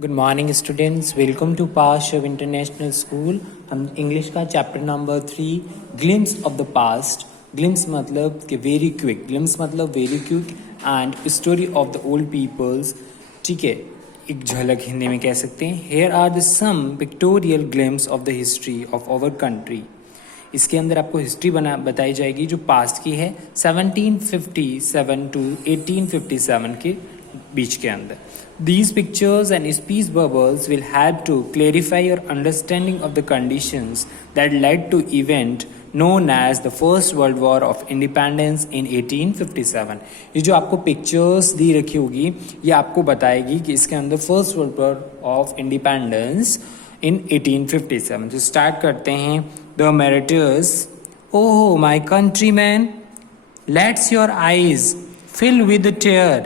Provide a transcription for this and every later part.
Good morning students, welcome to पाशव international school. हम English का chapter number 3 glimpse of the past. Glimpse मतलब कि वेरी क्विक, ग्लिम्स मतलब very quick and story of the old peoples. ठीक है, एक झलक हिंदी में कह सकते हैं। Here are the some pictorial glimpse of the history of our country. इसके अंदर आपको हिस्ट्री बताई जाएगी जो पास्ट की है 1757 टू 1857 के बीच के अंदर। These pictures and speech bubbles will help to clarify your understanding of the conditions that led to event known as the First World War of Independence in 1857। ये जो आपको पिक्चर्स दी रखी होगी ये आपको बताएगी कि इसके अंदर first world war of independence in 1857। तो स्टार्ट करते हैं। The martyrs, oh my countryman, let's your eyes fill with tear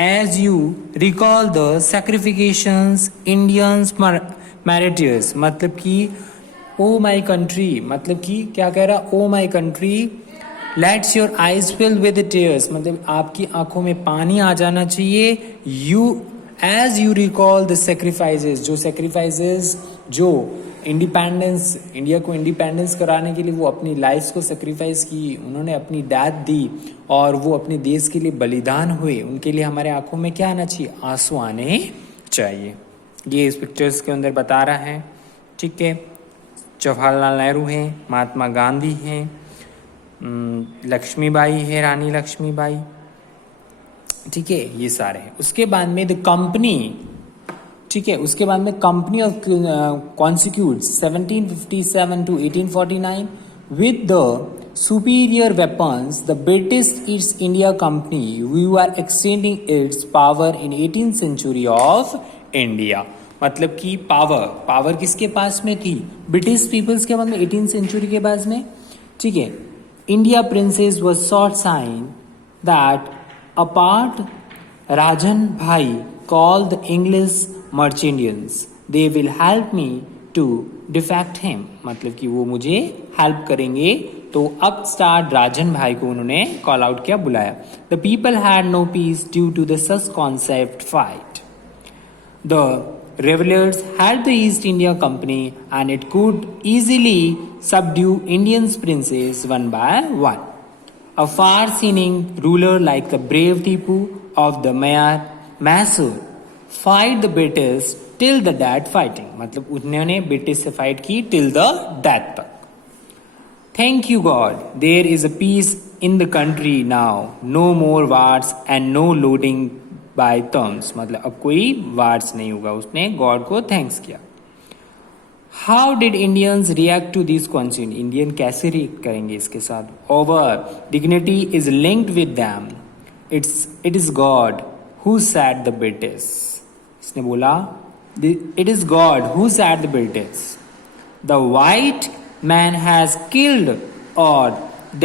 as you recall the sacrifications Indians martyrs। मतलब कि ओ माई कंट्री, मतलब कि क्या कह रहा, oh my country let's your eyes fill with tears, मतलब आपकी आंखों में पानी आ जाना चाहिए। You as you recall the sacrifices, जो सेक्रीफाइसेस जो इंडिपेंडेंस, इंडिया को इंडिपेंडेंस कराने के लिए वो अपनी लाइफ को सेक्रीफाइस की, उन्होंने अपनी डेथ दी और वो अपने देश के लिए बलिदान हुए, उनके लिए हमारे आंखों में क्या आना चाहिए, आंसू आने चाहिए। ये इस पिक्चर्स के अंदर बता रहा है। ठीक है, जवाहरलाल नेहरू हैं, महात्मा गांधी हैं, लक्ष्मीबाई है, रानी लक्ष्मीबाई। ठीक है, ये सारे हैं। उसके बाद में द कंपनी, ठीक है, उसके बाद में company of conquest 1757 to 1849 with the superior weapons the British East India Company we are extending its power in 18th century of India. मतलब कि पावर किसके पास में थी, ब्रिटिश पीपल्स के बाद में 18th सेंचुरी के पास में। ठीक है, India princes was short sign that apart राजन भाई call the English merchants, they will help me to defect him। मतलब कि वो मुझे हेल्प करेंगे। तो अब स्टार्ट राजन भाई को उन्होंने कॉल आउट किया, बुलाया। The people had no peace due to the such concept fight. द revelers had the East India Company and it could easily subdue Indian princes one by one। A far-seeing ruler like the brave Tipu of the Mysore fight the British till the death fighting। मतलब उन्होंने British से fight की till the death तक। Thank you God, there is a peace in the country now, no more wars and no loading by thumbs। मतलब अब कोई wars नहीं होगा। उसने गॉड को थैंक्स किया। How did Indians react to this concern? Indian कैसे रिएक्ट करेंगे इसके साथ? Our dignity is linked with them। It is God who said the British। इसने बोला it is God who said the British। The white man has killed or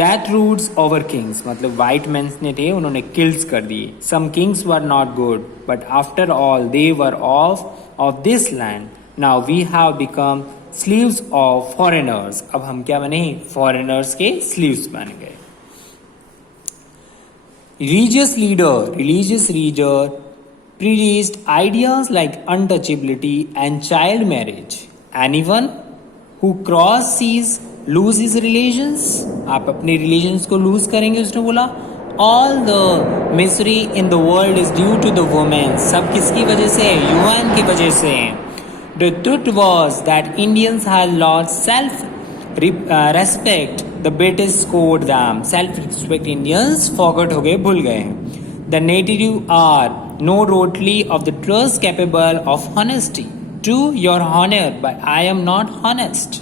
death roots over kings। मतलब white men ने थे, उन्होंने kills कर दिए। Some kings were not good, but after all they were of this land। Now we have become slaves of foreigners। अब हम क्या बने, foreigners के slaves बन गए। Religious leader preached ideas like untouchability and child marriage। Anyone who cross seas lose his religions। आप अपने religions को lose करेंगे, उसने बोला। All the misery in the world is due to the women। सब किसकी वजह से, UN की वजह से। The truth was that Indians had lost self respect। The British scored them। Self respect Indians forgot हो गए, भूल गए। The native are no totally of the trust capable of honesty। To your honor, but I am not honest।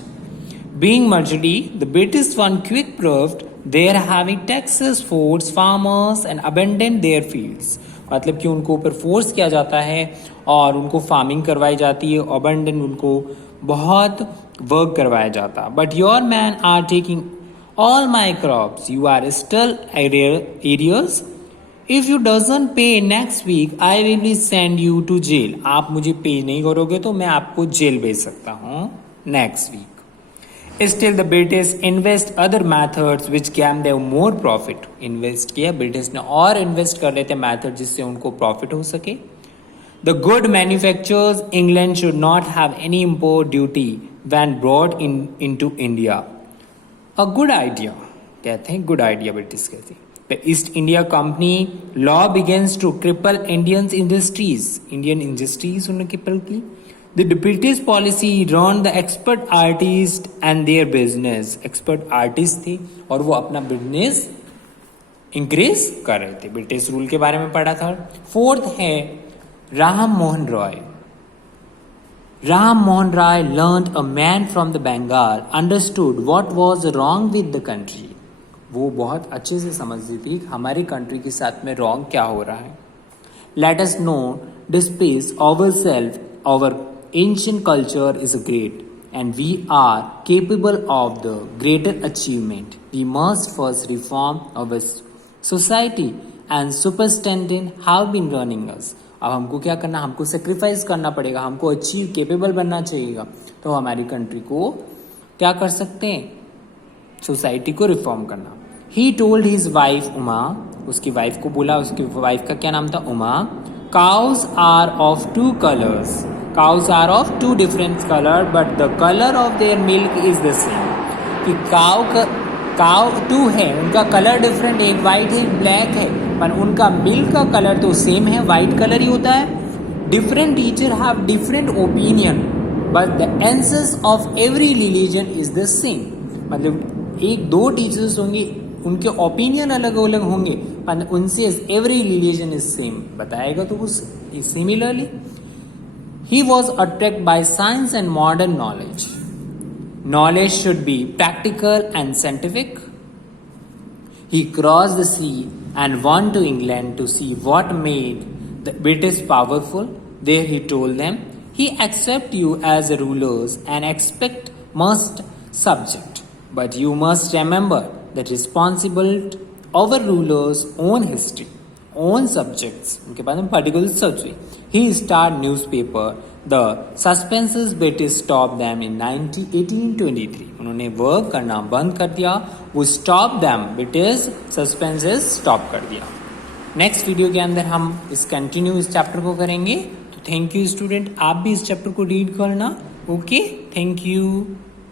Being majority, the British one quick proved their having taxes force farmers and abandoned their fields। मतलब कि उनको ऊपर force किया जाता है और उनको farming करवाई जाती है, अबंडन उनको बहुत वर्क करवाया जाता। But your man are taking all my crops, you are still arrears. If you doesn't pay next week I will be send you to jail. आप मुझे पे नहीं करोगे तो मैं आपको जेल भेज सकता हूँ next week. Still the British invest other methods which can them more profit। Invest किया ब्रिटिश ने और इन्वेस्ट कर रहे थे मेथड जिससे उनको प्रॉफिट हो सके। The good manufactures England should not have any import duty when brought in to India. A good idea कहते हैं, गुड आइडिया ब्रिटिश कहते हैं। The East India Company law begins to cripple Indian industries उन्होंने cripple की। The British policy run the expert artist and their business. Expert artist थे और वो अपना बिजनेस इंक्रीज कर रहे थे। ब्रिटिश रूल के बारे में पढ़ा था। फोर्थ है Ram Mohan Roy. Ram Mohan Roy learned a man from the Bengal understood what was wrong with the country. वो बहुत अच्छे से समझती थी हमारी कंट्री के साथ में रॉन्ग क्या हो रहा है। Let us no displace ourself, our ancient culture is great and we are capable of the greater achievement. We must first reform our society and superstition have been running us. अब हमको क्या करना, हमको sacrifice करना पड़ेगा, हमको achieve capable बनना चाहिएगा। तो हमारी कंट्री को क्या कर सकते हैं, सोसाइटी को रिफॉर्म करना। He told his wife Uma, उसकी वाइफ को बोला, उसकी वाइफ का क्या नाम था, Uma. Cows are of two colours, cows are of two different color but the color of their milk is the same। कि काउ टू है, उनका कलर डिफरेंट, एक वाइट है एक ब्लैक है, पर उनका मिल्क का कलर तो सेम है, वाइट कलर ही होता है। Different teacher have different opinion but the answers of every religion is the same. मतलब एक दो टीचर्स होंगे, उनके ओपिनियन अलग अलग होंगे पर उनसे एवरी रिलीजन इज सेम बताएगा तो वो similarly. He was attracted by science and modern knowledge. Knowledge should be practical and scientific. He crossed the sea and went to England to see what made the British powerful. There he told them, he accept you as rulers and expect must subject. But you must remember that responsibility over rulers' own history, own subjects. उनके बाद में particular subject. He started newspaper. The suspenses British stopped them in 1823. उन्होंने work करना बंद कर दिया, वो stop them, British suspenses stop कर दिया। नेक्स्ट वीडियो के अंदर हम इस चैप्टर को करेंगे। तो थैंक यू स्टूडेंट, आप भी इस चैप्टर को रीड करना। Okay, thank you.